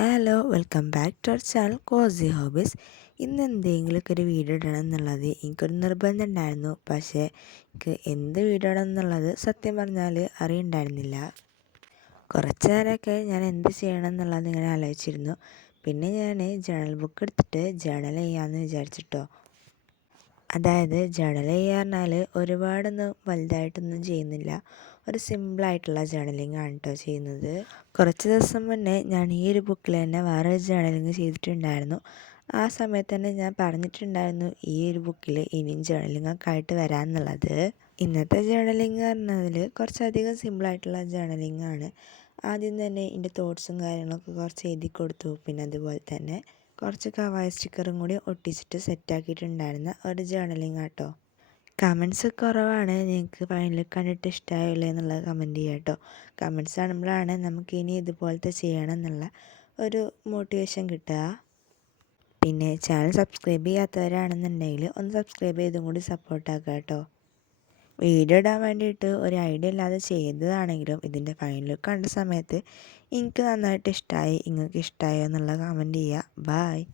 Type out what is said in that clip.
Hello welcome back to our channel cozy hobbies. ഇന്ന് എന്തെങ്കിലുമൊക്കെ ഒരു വീഡിയോ ഇടണം എന്നുള്ളത് എനിക്കൊരു നിർബന്ധം ഉണ്ടായിരുന്നു. പക്ഷേ എനിക്ക് എന്ത് വീഡിയോ ഇടണം എന്നുള്ളത് സത്യം പറഞ്ഞാൽ അറിയണ്ടായിരുന്നില്ല. കുറച്ച് നേരമൊക്കെ ഞാൻ എന്ത് ചെയ്യണം എന്നുള്ളത് ഇങ്ങനെ ആലോചിച്ചിരുന്നു. പിന്നെ ഞാൻ ജേണൽ ബുക്ക് എടുത്തിട്ട് ജേണൽ ചെയ്യാമെന്ന് വിചാരിച്ചിട്ടോ. അതായത് ജേണൽ ചെയ്യുക പറഞ്ഞാൽ ഒരുപാടൊന്നും വലുതായിട്ടൊന്നും ചെയ്യുന്നില്ല. ഒരു സിമ്പിളായിട്ടുള്ള ജേണലിംഗ് ആണ് കേട്ടോ ചെയ്യുന്നത്. കുറച്ച് ദിവസം മുന്നേ ഞാൻ ഈ ഒരു ബുക്കിൽ തന്നെ വേറെ ജേണലിങ് ചെയ്തിട്ടുണ്ടായിരുന്നു. ആ സമയത്ത് തന്നെ ഞാൻ പറഞ്ഞിട്ടുണ്ടായിരുന്നു ഈ ഒരു ബുക്കിൽ ഇനിയും ജേണലിംഗ് ഒക്കെ ആയിട്ട് വരാമെന്നുള്ളത്. ഇന്നത്തെ ജേണലിംഗ് പറഞ്ഞതിൽ കുറച്ചധികം സിമ്പിളായിട്ടുള്ള ജേണലിംഗ് ആണ്. ആദ്യം തന്നെ എൻ്റെ തോട്ട്സും കാര്യങ്ങളൊക്കെ കുറച്ച് എഴുതി കൊടുത്തു. പിന്നെ അതുപോലെ തന്നെ കുറച്ച് കവായ സ്റ്റിക്കറും കൂടി ഒട്ടിച്ചിട്ട് സെറ്റാക്കിയിട്ടുണ്ടായിരുന്ന ഒരു ജേണലിംഗ് ആട്ടോ. കമൻസ് കുറവാണ്. നിങ്ങൾക്ക് ഫൈനൽ കണ്ടിട്ട് ഇഷ്ടമായില്ലേ എന്നുള്ളത് കമൻറ്റ് ചെയ്യുക കേട്ടോ. കമൻസ് കാണുമ്പോഴാണ് നമുക്ക് ഇനി ഇതുപോലത്തെ ചെയ്യണം എന്നുള്ള ഒരു മോട്ടിവേഷൻ കിട്ടുക. പിന്നെ ചാനൽ സബ്സ്ക്രൈബ് ചെയ്യാത്തവരാണെന്നുണ്ടെങ്കിൽ ഒന്ന് സബ്സ്ക്രൈബ് ചെയ്തും കൂടി സപ്പോർട്ടാക്കുക കേട്ടോ. വീഡിയോ ഇടാൻ വേണ്ടിയിട്ട് ഒരു ഐഡിയ ഇല്ലാതെ ചെയ്തതാണെങ്കിലും ഇതിൻ്റെ ഫൈനൽ ലുക്ക് കണ്ട സമയത്ത് എനിക്ക് നന്നായിട്ട് ഇഷ്ടമായി. നിങ്ങൾക്ക് ഇഷ്ടമായോ എന്നുള്ള കമൻറ്റ് ചെയ്യുക. ബായ്.